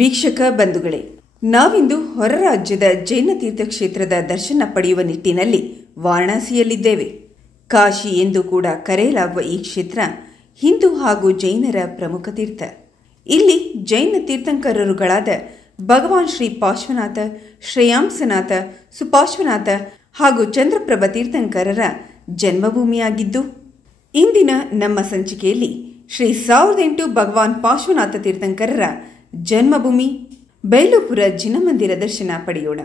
ವೀಕ್ಷಕ ಬಂಧುಗಳೇ, ನಾವಿಂದು ಹೊರ ರಾಜ್ಯದ ಜೈನ ತೀರ್ಥಕ್ಷೇತ್ರದ ದರ್ಶನ ಪಡೆಯುವ ನಿಟ್ಟಿನಲ್ಲಿ ವಾರಣಾಸಿಯಲ್ಲಿದ್ದೇವೆ. ಕಾಶಿ ಎಂದು ಕೂಡ ಕರೆಯಲಾಗುವ ಈ ಕ್ಷೇತ್ರ ಹಿಂದೂ ಹಾಗೂ ಜೈನರ ಪ್ರಮುಖ ತೀರ್ಥ. ಇಲ್ಲಿ ಜೈನ ತೀರ್ಥಂಕರರುಗಳಾದ ಭಗವಾನ್ ಶ್ರೀ ಪಾರ್ಶ್ವನಾಥ, ಶ್ರೇಯಾಂಸನಾಥ, ಸುಪಾರ್ಶ್ವನಾಥ ಹಾಗೂ ಚಂದ್ರಪ್ರಭ ತೀರ್ಥಂಕರರ ಜನ್ಮಭೂಮಿಯಾಗಿದ್ದು, ಇಂದಿನ ನಮ್ಮ ಸಂಚಿಕೆಯಲ್ಲಿ ಶ್ರೀ 1008 ಭಗವಾನ್ ಪಾರ್ಶ್ವನಾಥ ತೀರ್ಥಂಕರರ ಜನ್ಮಭೂಮಿ ಬೈಲುಪುರ ಜಿನಮಂದಿರ ದರ್ಶನ ಪಡೆಯೋಣ.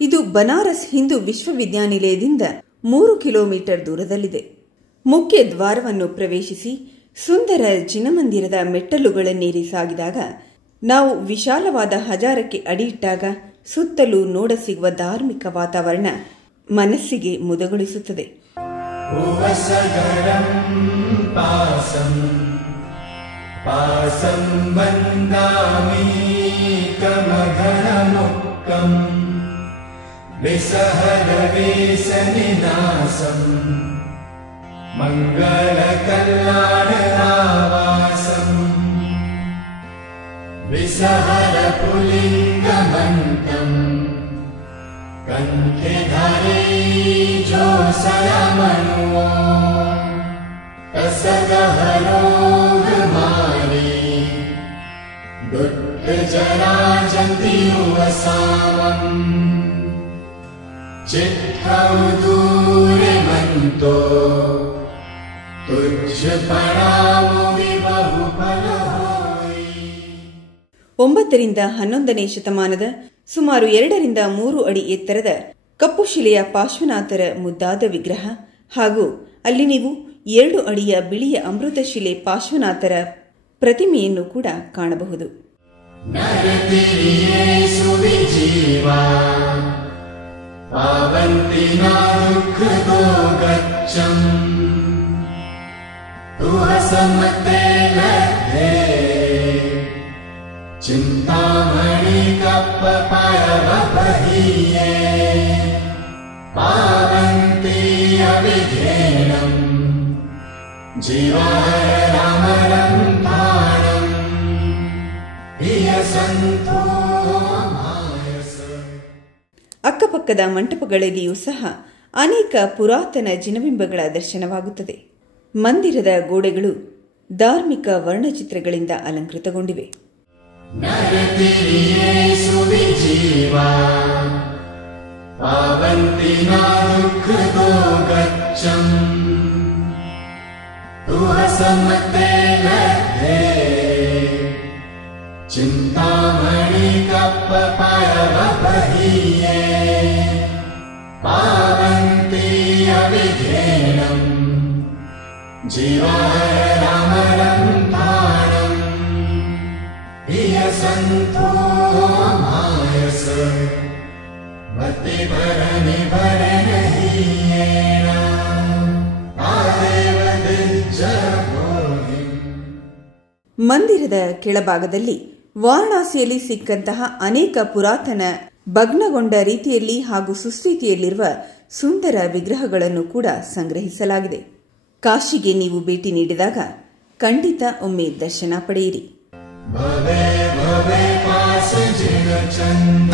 ಇದು ಬನಾರಸ್ ಹಿಂದೂ ವಿಶ್ವವಿದ್ಯಾನಿಲಯದಿಂದ 3 ಕಿಲೋಮೀಟರ್ ದೂರದಲ್ಲಿದೆ. ಮುಖ್ಯ ದ್ವಾರವನ್ನು ಪ್ರವೇಶಿಸಿ ಸುಂದರ ಜಿನಮಂದಿರದ ಮೆಟ್ಟಲುಗಳನ್ನೇರಿ ಸಾಗಿದಾಗ ನಾವು ವಿಶಾಲವಾದ ಹಜಾರಕ್ಕೆ ಅಡಿಯಿಟ್ಟಾಗ ಸುತ್ತಲೂ ನೋಡ ಸಿಗುವ ಧಾರ್ಮಿಕ ವಾತಾವರಣ ಮನಸ್ಸಿಗೆ ಮುದಗೊಳಿಸುತ್ತದೆ. ಪಾಸಂ ವಂದಾಮಿ ಕಮಘನಮುಕ್ಕಂ ವಿಸಹರವೇಸನಿನಾಸಂ ಮಂಗಲಕಲ್ಯಾಣರಾವಾಸಂ ವಿಸಹರಪುಲಿಂಗಮಂತಂ ಕಂಠೆ ಧರೆ ಜೋಸಯಮನುವೋ ತಸಗಹರೋಗಮಾರಿ ದುಃಖಜರಾಜಂತಿಯುವಸಾಮಂ ಚಿತ್ತೌ ದೂರಮಂತೋ ತುಜ್ಜ ಪರಾಮೋ ವಿಬಹುಫಲಹೋಯಿ. 9 ರಿಂದ 11ನೇ ಶತಮಾನದ ಸುಮಾರು 2 ರಿಂದ 3 ಅಡಿ ಎತ್ತರದ ಕಪ್ಪು ಶಿಲೆಯ ಪಾರ್ಶ್ವನಾಥರ ಮುದ್ದಾದ ವಿಗ್ರಹ ಹಾಗೂ ಅಲ್ಲಿ ನೀವು 2 ಅಡಿಯ ಬಿಳಿಯ ಅಮೃತಶಿಲೆ ಪಾರ್ಶ್ವನಾಥರ ಪ್ರತಿಮೆಯನ್ನು ಕೂಡ ಕಾಣಬಹುದು. ಚಿಂತಾಮಣಿ ಕಪ್ಪ ಪರವಪಹಿಯೇ ಪಾವಂತಿ ಅವಿಧೇನಂ ಜೀವರಾಮರಂ ಧಾರಂ ಹಿಯಸಂತೋ ಮಾಯಸ. ಅಕ್ಕಪಕ್ಕದ ಮಂಟಪಗಳಲ್ಲಿಯೂ ಸಹ ಅನೇಕ ಪುರಾತನ ಜಿನಬಿಂಬಗಳ ದರ್ಶನವಾಗುತ್ತದೆ. ಮಂದಿರದ ಗೋಡೆಗಳು ಧಾರ್ಮಿಕ ವರ್ಣಚಿತ್ರಗಳಿಂದ ಅಲಂಕೃತಗೊಂಡಿವೆ. ಪಾವಂತಿ ನಾದುಃಖದೋ ಗಚ್ಚಂ ತುಹಸಮತೆ ಲಭ್ಯೆ ಚಿಂತಾಮಣಿ ಕಪ್ಪ ಪರವಪಹಿಯೇ ಪಾವಂತಿ ಅವಿಧೇನಂ ಜೀವರಾಮರಂ ಧಾರಂ ಹಿಯಸಂತೋ ಮಾಯಸ ಭಕ್ತಿ ಭರಣಿ ಭರಣಹೀಯೇನ ಮಂದಿರದ ಕೆಳಭಾಗದಲ್ಲಿ ವಾರಣಾಸಿಯಲ್ಲಿ ಸಿಕ್ಕಂತಹ ಅನೇಕ ಪುರಾತನ ಭಗ್ನಗೊಂಡ ರೀತಿಯಲ್ಲಿ ಹಾಗೂ ಸುಸ್ಥಿತಿಯಲ್ಲಿರುವ ಸುಂದರ ವಿಗ್ರಹಗಳನ್ನು ಕೂಡ ಸಂಗ್ರಹಿಸಲಾಗಿದೆ. ಕಾಶಿಗೆ ನೀವು ಭೇಟಿ ನೀಡಿದಾಗ ಖಂಡಿತ ಒಮ್ಮೆ ದರ್ಶನ ಪಡೆಯಿರಿ. ಭವೆ ಭವೆ ಪಾಸ ಜಿನ ಚಂದ